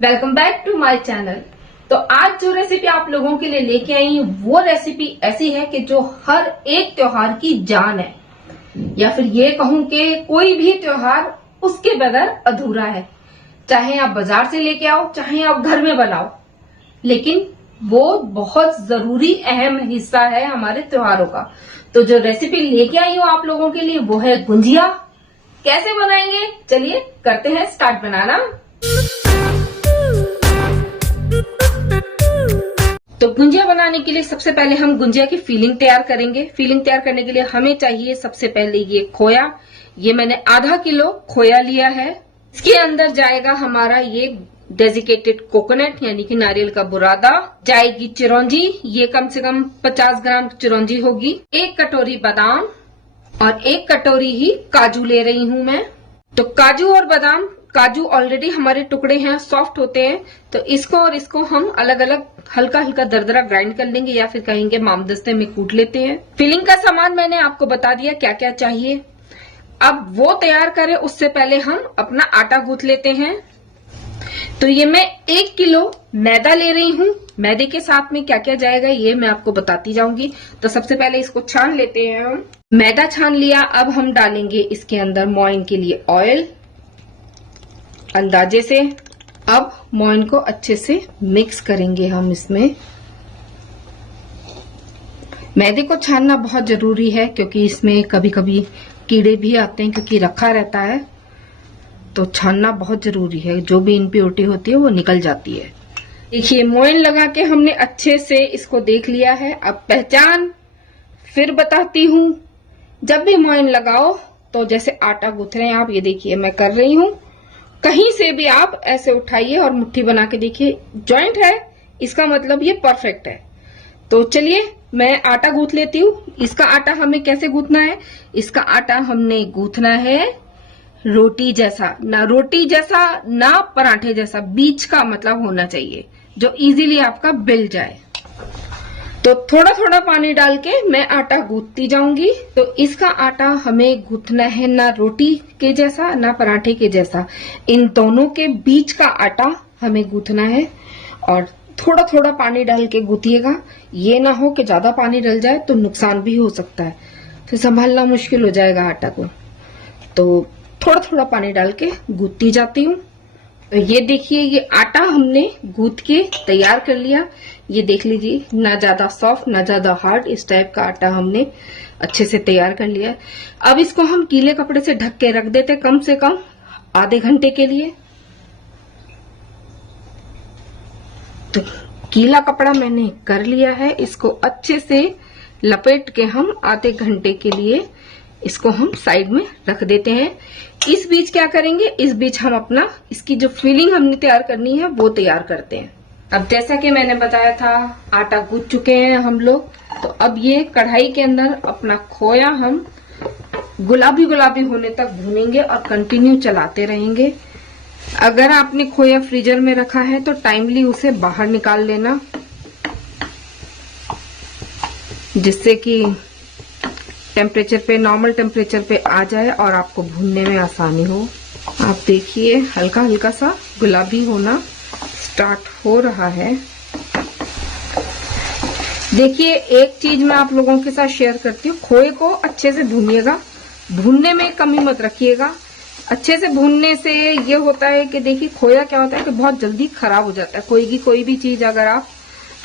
Welcome back to my channel. तो आज जो रेसिपी आप लोगों के लिए लेके आई हूँ वो रेसिपी ऐसी है कि जो हर एक त्योहार की जान है, या फिर ये कहूँ कि कोई भी त्योहार उसके बगैर अधूरा है। चाहे आप बाजार से लेके आओ, चाहे आप घर में बनाओ, लेकिन वो बहुत जरूरी अहम हिस्सा है हमारे त्योहारों का। तो जो रेसिपी लेके आई हूँ आप लोगों के लिए वो है गुंजिया। कैसे बनाएंगे, चलिए करते हैं स्टार्ट बनाना। तो गुंजिया बनाने के लिए सबसे पहले हम गुंजिया की फिलिंग तैयार करेंगे। फिलिंग तैयार करने के लिए हमें चाहिए सबसे पहले ये खोया। ये मैंने आधा किलो खोया लिया है। इसके अंदर जाएगा हमारा ये डेजिकेटेड कोकोनट यानी कि नारियल का बुरादा, जाएगी चिरौंजी, ये कम से कम 50 ग्राम चिरौंजी होगी, 1 कटोरी बादाम और 1 कटोरी ही काजू ले रही हूं मैं। तो काजू और बादाम, काजू ऑलरेडी हमारे टुकड़े हैं, सॉफ्ट होते हैं, तो इसको और इसको हम अलग अलग हल्का हल्का दरदरा ग्राइंड कर लेंगे, या फिर कहेंगे मामदस्ते में कूट लेते हैं। फिलिंग का सामान मैंने आपको बता दिया क्या क्या चाहिए। अब वो तैयार करें उससे पहले हम अपना आटा गूंथ लेते हैं। तो ये मैं 1 किलो मैदा ले रही हूँ। मैदे के साथ में क्या क्या जाएगा ये मैं आपको बताती जाऊंगी। तो सबसे पहले इसको छान लेते हैं हम। मैदा छान लिया, अब हम डालेंगे इसके अंदर मोइन के लिए ऑयल अंदाजे से। अब मोइन को अच्छे से मिक्स करेंगे हम इसमें। मैदे को छानना बहुत जरूरी है क्योंकि इसमें कभी कभी कीड़े भी आते हैं, क्योंकि रखा रहता है, तो छानना बहुत जरूरी है। जो भी इम्प्योरिटी होती है वो निकल जाती है। देखिए मोइन लगा के हमने अच्छे से इसको देख लिया है। अब पहचान फिर बताती हूँ। जब भी मोइन लगाओ तो जैसे आटा गूंथ रहे हैं आप, ये देखिए मैं कर रही हूँ, कहीं से भी आप ऐसे उठाइए और मुट्ठी बना के देखिए, जॉइंट है, इसका मतलब ये परफेक्ट है। तो चलिए मैं आटा गूंथ लेती हूँ। इसका आटा हमें कैसे गूंथना है, इसका आटा हमने गूंथना है रोटी जैसा, ना रोटी जैसा ना पराठे जैसा, बीच का मतलब होना चाहिए जो इजीली आपका बिल जाए। तो थोड़ा थोड़ा पानी डाल के मैं आटा गूंथती जाऊंगी। तो इसका आटा हमें गूंथना है ना रोटी के जैसा ना पराठे के जैसा, इन दोनों के बीच का आटा हमें गूंथना है। और थोड़ा थोड़ा पानी डाल के गूंथिएगा, ये ना हो कि ज्यादा पानी डल जाए तो नुकसान भी हो सकता है, फिर संभालना मुश्किल हो जाएगा आटा को। तो थोड़ा थोड़ा पानी डाल के गूंथती जाती हूँ। तो ये देखिए ये आटा हमने गूंथ के तैयार कर लिया। ये देख लीजिए, ना ज्यादा सॉफ्ट ना ज्यादा हार्ड, इस टाइप का आटा हमने अच्छे से तैयार कर लिया। अब इसको हम गीले कपड़े से ढक के रख देते कम से कम आधे घंटे के लिए। तो गीला कपड़ा मैंने कर लिया है, इसको अच्छे से लपेट के हम आधे घंटे के लिए इसको हम साइड में रख देते हैं। इस बीच क्या करेंगे, इस बीच हम अपना इसकी जो फिलिंग हमने तैयार करनी है वो तैयार करते हैं। अब जैसा कि मैंने बताया था आटा गूंथ चुके हैं हम लोग। तो अब ये कढ़ाई के अंदर अपना खोया हम गुलाबी गुलाबी होने तक भूनेंगे और कंटिन्यू चलाते रहेंगे। अगर आपने खोया फ्रीजर में रखा है तो टाइमली उसे बाहर निकाल लेना, जिससे कि टेम्परेचर पे, नॉर्मल टेम्परेचर पे आ जाए और आपको भूनने में आसानी हो। आप देखिए हल्का हल्का सा गुलाबी होना स्टार्ट हो रहा है। देखिए एक चीज मैं आप लोगों के साथ शेयर करती हूँ, खोए को अच्छे से भूनिएगा, भूनने में कमी मत रखिएगा। अच्छे से भूनने से ये होता है कि देखिए खोया क्या होता है कि बहुत जल्दी खराब हो जाता है। कोई भी चीज अगर आप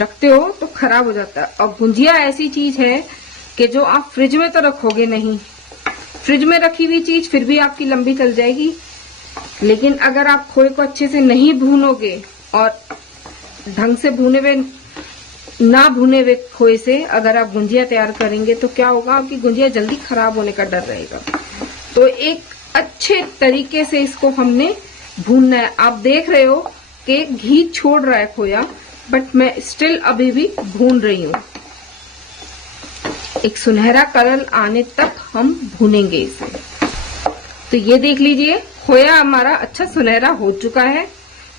रखते हो तो खराब हो जाता है। और गुंजिया ऐसी चीज है कि जो आप फ्रिज में तो रखोगे नहीं, फ्रिज में रखी हुई चीज फिर भी आपकी लंबी चल जाएगी, लेकिन अगर आप खोए को अच्छे से नहीं भूनोगे और ढंग से ना भुने हुए खोए से अगर आप गुंजिया तैयार करेंगे तो क्या होगा, आपकी गुंजिया जल्दी खराब होने का डर रहेगा। तो एक अच्छे तरीके से इसको हमने भूनना है। आप देख रहे हो कि घी छोड़ रहा है खोया, बट मैं स्टिल अभी भी भून रही हूँ। एक सुनहरा कलर आने तक हम भूनेंगे इसे। तो ये देख लीजिए खोया हमारा अच्छा सुनहरा हो चुका है।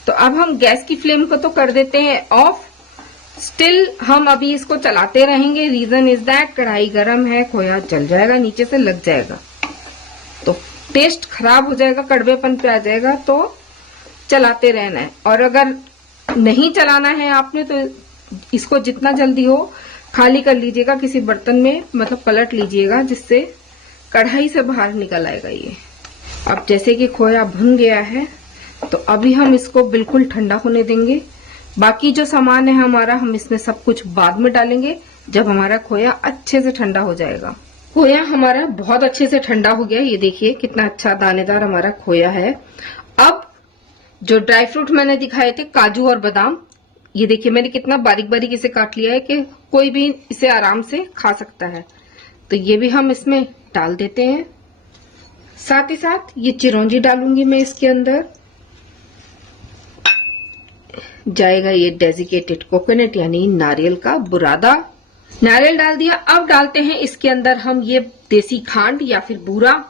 तो अब हम गैस की फ्लेम को तो कर देते हैं ऑफ। स्टिल हम अभी इसको चलाते रहेंगे। रीजन इज दैट कढ़ाई गर्म है, खोया जल जाएगा, नीचे से लग जाएगा तो टेस्ट खराब हो जाएगा, कड़वेपन पे आ जाएगा। तो चलाते रहना है। और अगर नहीं चलाना है आपने तो इसको जितना जल्दी हो खाली कर लीजिएगा किसी बर्तन में, मतलब पलट लीजिएगा, जिससे कढ़ाई से बाहर निकल आएगा ये। अब जैसे कि खोया भुन गया है तो अभी हम इसको बिल्कुल ठंडा होने देंगे। बाकी जो सामान है हमारा हम इसमें सब कुछ बाद में डालेंगे जब हमारा खोया अच्छे से ठंडा हो जाएगा। खोया हमारा बहुत अच्छे से ठंडा हो गया, ये देखिए कितना अच्छा दानेदार हमारा खोया है। अब जो ड्राई फ्रूट मैंने दिखाए थे, काजू और बादाम, ये देखिए मैंने कितना बारीक बारीक इसे काट लिया है कि कोई भी इसे आराम से खा सकता है। तो ये भी हम इसमें डाल देते हैं। साथ ही साथ ये चिरौंजी डालूंगी मैं इसके अंदर। जाएगा ये डेजिकेटेड कोकोनट यानी नारियल का बुरादा। नारियल डाल दिया। अब डालते हैं इसके अंदर हम ये देसी खांड या फिर बूरा,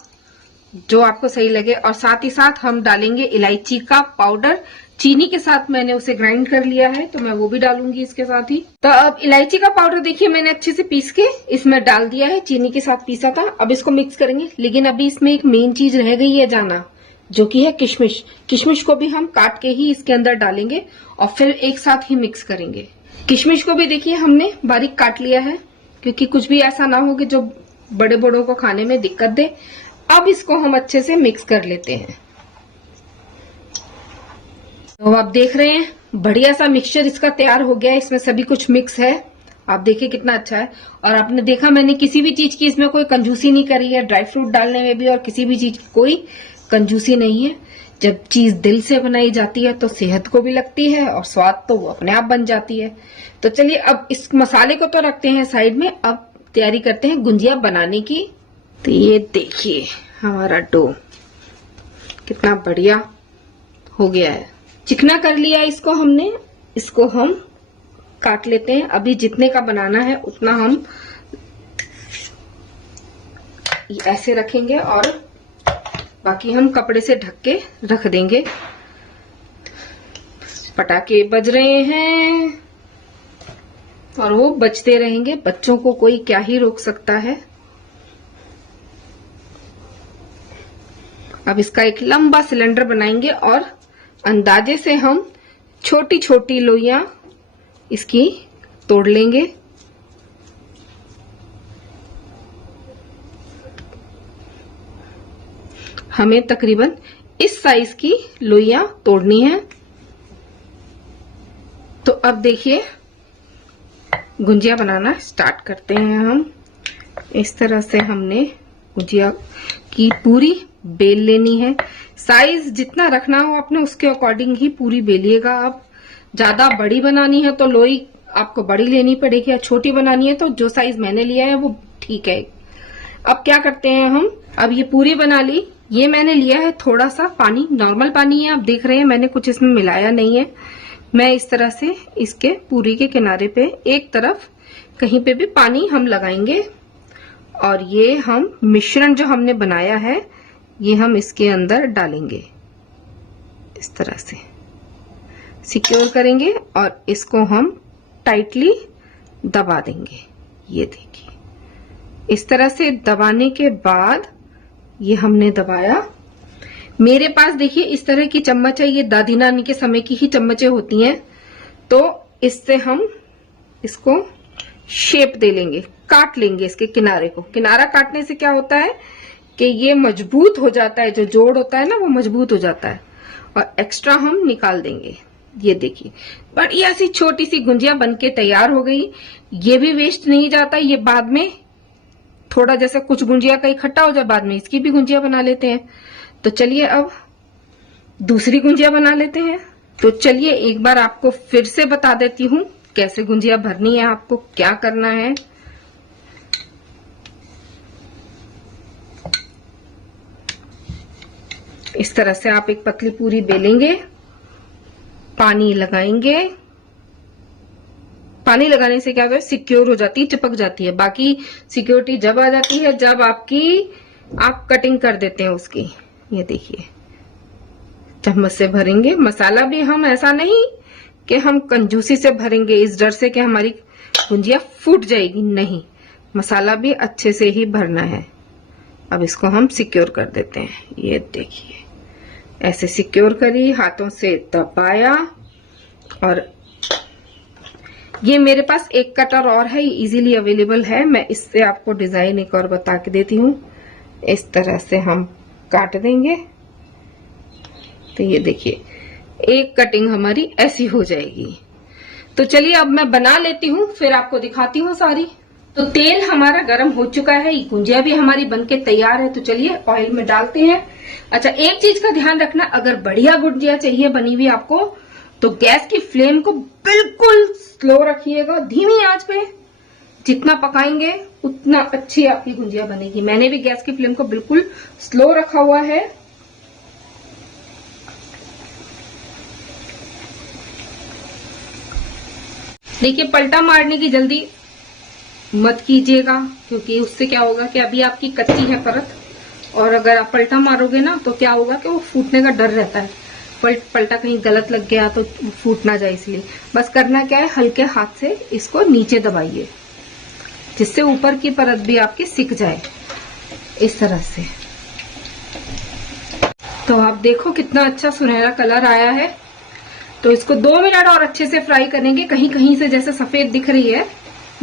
जो आपको सही लगे। और साथ ही साथ हम डालेंगे इलायची का पाउडर। चीनी के साथ मैंने उसे ग्राइंड कर लिया है तो मैं वो भी डालूंगी इसके साथ ही। तो अब इलायची का पाउडर देखिए मैंने अच्छे से पीस के इसमें डाल दिया है, चीनी के साथ पीसा था। अब इसको मिक्स करेंगे। लेकिन अभी इसमें एक मेन चीज रह गई है जाना, जो कि है किशमिश। किशमिश को भी हम काट के ही इसके अंदर डालेंगे और फिर एक साथ ही मिक्स करेंगे। किशमिश को भी देखिए हमने बारीक काट लिया है, क्योंकि कुछ भी ऐसा ना हो कि जो बड़े बड़ों को खाने में दिक्कत दे। अब इसको हम अच्छे से मिक्स कर लेते हैं। तो आप देख रहे हैं बढ़िया सा मिक्सचर इसका तैयार हो गया है। इसमें सभी कुछ मिक्स है, आप देखिए कितना अच्छा है। और आपने देखा मैंने किसी भी चीज की इसमें कोई कंजूसी नहीं करी है, ड्राई फ्रूट डालने में भी और किसी भी चीज की कोई कंजूसी नहीं है। जब चीज दिल से बनाई जाती है तो सेहत को भी लगती है और स्वाद तो वो अपने आप बन जाती है। तो चलिए अब इस मसाले को तो रखते हैं साइड में, अब तैयारी करते हैं गुंजिया बनाने की। तो ये देखिए हमारा डो कितना बढ़िया हो गया है, चिकना कर लिया इसको हमने। इसको हम काट लेते हैं। अभी जितने का बनाना है उतना हम ऐसे रखेंगे और बाकी हम कपड़े से ढक के रख देंगे। पटाखे बज रहे हैं और वो बजते रहेंगे, बच्चों को कोई क्या ही रोक सकता है। अब इसका एक लंबा सिलेंडर बनाएंगे और अंदाजे से हम छोटी छोटी लोइयां इसकी तोड़ लेंगे। हमें तकरीबन इस साइज की लोइयां तोड़नी है। तो अब देखिए गुंजिया बनाना स्टार्ट करते हैं हम। इस तरह से हमने गुंजिया की पूरी बेल लेनी है। साइज जितना रखना हो अपने उसके अकॉर्डिंग ही पूरी बेलिएगा। आप ज्यादा बड़ी बनानी है तो लोई आपको बड़ी लेनी पड़ेगी, या छोटी बनानी है तो जो साइज मैंने लिया है वो ठीक है। अब क्या करते हैं हम, अब ये पूरी बना ली। ये मैंने लिया है थोड़ा सा पानी, नॉर्मल पानी है, आप देख रहे हैं मैंने कुछ इसमें मिलाया नहीं है। मैं इस तरह से इसके पूरी के किनारे पे एक तरफ कहीं पे भी पानी हम लगाएंगे और ये हम मिश्रण जो हमने बनाया है ये हम इसके अंदर डालेंगे। इस तरह से सिक्योर करेंगे और इसको हम टाइटली दबा देंगे। ये देखिए इस तरह से दबाने के बाद ये हमने दबाया। मेरे पास देखिए इस तरह की चम्मच है, ये दादी नानी के समय की ही चम्मचें होती हैं। तो इससे हम इसको शेप दे लेंगे, काट लेंगे इसके किनारे को। किनारा काटने से क्या होता है कि ये मजबूत हो जाता है, जो जोड़ होता है ना वो मजबूत हो जाता है और एक्स्ट्रा हम निकाल देंगे। ये देखिए बढ़िया सी छोटी सी गुंजिया बनके तैयार हो गई। ये भी वेस्ट नहीं जाता, ये बाद में थोड़ा जैसे कुछ गुंजिया का इकट्ठा हो जाए बाद में इसकी भी गुंजिया बना लेते हैं। तो चलिए अब दूसरी गुंजिया बना लेते हैं। तो चलिए एक बार आपको फिर से बता देती हूँ कैसे गुंजिया भरनी है, आपको क्या करना है। इस तरह से आप एक पतली पूरी बेलेंगे, पानी लगाएंगे। पानी लगाने से क्या होता है, सिक्योर हो जाती है, चिपक जाती है। बाकी सिक्योरिटी जब आ जाती है जब आप कटिंग कर देते हैं उसकी। ये देखिए चम्मच से भरेंगे। मसाला भी हम ऐसा नहीं कि हम कंजूसी से भरेंगे इस डर से कि हमारी गुंजिया फूट जाएगी, नहीं, मसाला भी अच्छे से ही भरना है। अब इसको हम सिक्योर कर देते हैं। ये देखिए ऐसे सिक्योर करी, हाथों से दबाया, और ये मेरे पास एक कटर और है, इजीली अवेलेबल है। मैं इससे आपको डिजाइन एक और बता के देती हूँ। इस तरह से हम काट देंगे तो ये देखिए एक कटिंग हमारी ऐसी हो जाएगी। तो चलिए अब मैं बना लेती हूँ, फिर आपको दिखाती हूँ सारी। तो तेल हमारा गर्म हो चुका है, गुंजिया भी हमारी बनके तैयार है। तो चलिए ऑयल में डालते हैं। अच्छा, एक चीज का ध्यान रखना, अगर बढ़िया गुंजिया चाहिए बनी हुई आपको, तो गैस की फ्लेम को बिल्कुल स्लो रखिएगा, धीमी आंच पे। जितना पकाएंगे उतना अच्छी आपकी गुंजिया बनेगी। मैंने भी गैस की फ्लेम को बिल्कुल स्लो रखा हुआ है। देखिए, पलटा मारने की जल्दी मत कीजिएगा, क्योंकि उससे क्या होगा कि अभी आपकी कच्ची है परत, और अगर आप पलटा मारोगे ना तो क्या होगा कि वो फूटने का डर रहता है। पलटा कहीं गलत लग गया तो फूट ना जाए, इसलिए बस करना क्या है, हल्के हाथ से इसको नीचे दबाइए, जिससे ऊपर की परत भी आपकी सिक जाए, इस तरह से। तो आप देखो कितना अच्छा सुनहरा कलर आया है। तो इसको 2 मिनट और अच्छे से फ्राई करेंगे। कहीं कहीं से जैसे सफेद दिख रही है,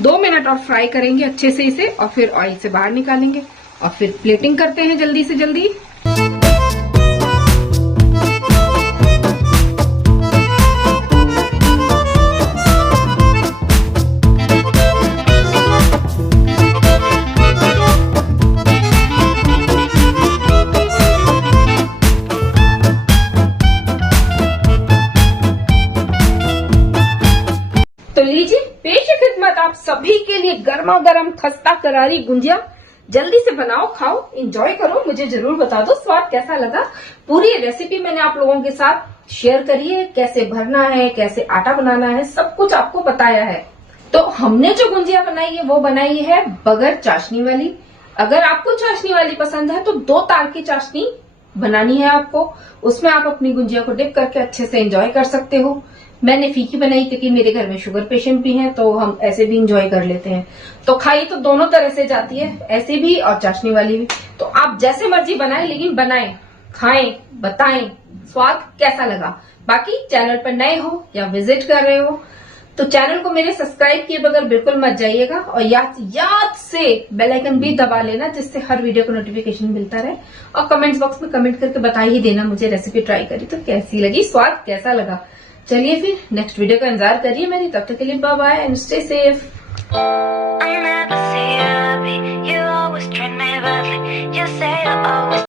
2 मिनट और फ्राई करेंगे अच्छे से इसे, और फिर ऑयल से बाहर निकालेंगे और फिर प्लेटिंग करते हैं जल्दी से जल्दी। तो लीजिए, पेश खिदमत आप सभी के लिए गर्मा गर्म खस्ता करारी गुंजिया। जल्दी से बनाओ, खाओ, एंजॉय करो। मुझे जरूर बता दो स्वाद कैसा लगा। पूरी रेसिपी मैंने आप लोगों के साथ शेयर करी है, कैसे भरना है, कैसे आटा बनाना है, सब कुछ आपको बताया है। तो हमने जो गुंजिया बनाई है वो बनाई है बगैर चाशनी वाली। अगर आपको चाशनी वाली पसंद है तो 2 तार की चाशनी बनानी है आपको। उसमें आप अपनी गुंजिया को डिप करके अच्छे से एंजॉय कर सकते हो। मैंने फीकी बनाई क्योंकि मेरे घर में शुगर पेशेंट भी हैं, तो हम ऐसे भी एंजॉय कर लेते हैं। तो खाई तो दोनों तरह से जाती है, ऐसे भी और चाशनी वाली भी। तो आप जैसे मर्जी बनाएं, लेकिन बनाएं, खाएं, बताएं स्वाद कैसा लगा। बाकी चैनल पर नए हो या विजिट कर रहे हो तो चैनल को मेरे सब्सक्राइब किए बगैर बिल्कुल मत जाइएगा, और याद से बेल आइकन भी दबा लेना, जिससे हर वीडियो को नोटिफिकेशन मिलता रहे। और कमेंट्स बॉक्स में कमेंट करके बता ही देना मुझे रेसिपी ट्राई करी तो कैसी लगी, स्वाद कैसा लगा। चलिए फिर नेक्स्ट वीडियो का इंतजार करिए मेरी। तब तक के लिए bye bye and stay safe.